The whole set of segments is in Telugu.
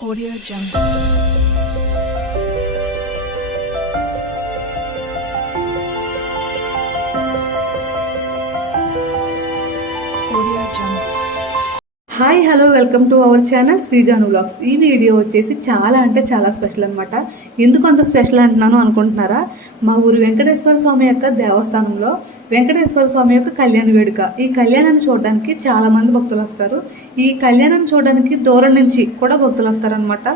Audio Jungle. Audio Jungle. Hi hello welcome to our channel శ్రీజాను blogs ఈ వీడియో వచ్చేసి చాలా అంటే చాలా స్పెషల్ అనమాట ఎందుకు అంత స్పెషల్ అంటున్నాను అనుకుంటున్నారా మా ఊరు వెంకటేశ్వర స్వామి యొక్క దేవస్థానంలో వెంకటేశ్వర స్వామి యొక్క కళ్యాణ వేడుక. ఈ కళ్యాణాన్ని చూడడానికి చాలామంది భక్తులు వస్తారు. ఈ కళ్యాణం చూడడానికి దూరం నుంచి కూడా భక్తులు వస్తారనమాట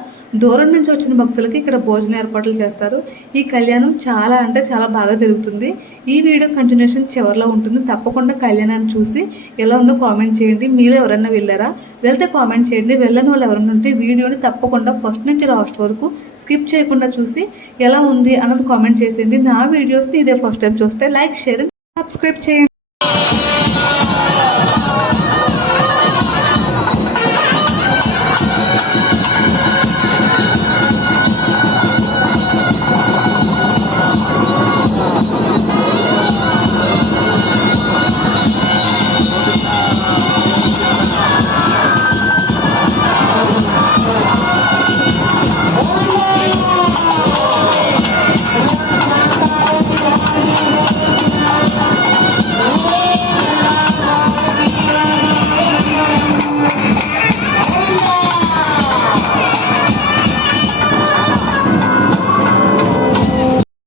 దూరం నుంచి వచ్చిన భక్తులకి ఇక్కడ భోజన ఏర్పాట్లు చేస్తారు. ఈ కళ్యాణం చాలా అంటే చాలా బాగా జరుగుతుంది. ఈ వీడియో కంటిన్యూషన్ చివరిలో ఉంటుంది. తప్పకుండా కళ్యాణాన్ని చూసి ఎలా ఉందో కామెంట్ చేయండి. మీరు ఎవరైనా వెళ్ళారా? వెళ్తే కామెంట్ చేయండి. వెళ్ళని వాళ్ళు ఎవరైనా ఉంటే వీడియోని తప్పకుండా ఫస్ట్ నుంచి లాస్ట్ వరకు స్కిప్ చేయకుండా చూసి ఎలా ఉంది అన్నది కామెంట్ చేసేయండి. నా వీడియోస్ని ఇదే ఫస్ట్ టైం చూస్తే లైక్ షేర్ సబ్స్క్రైబ్ చేయండి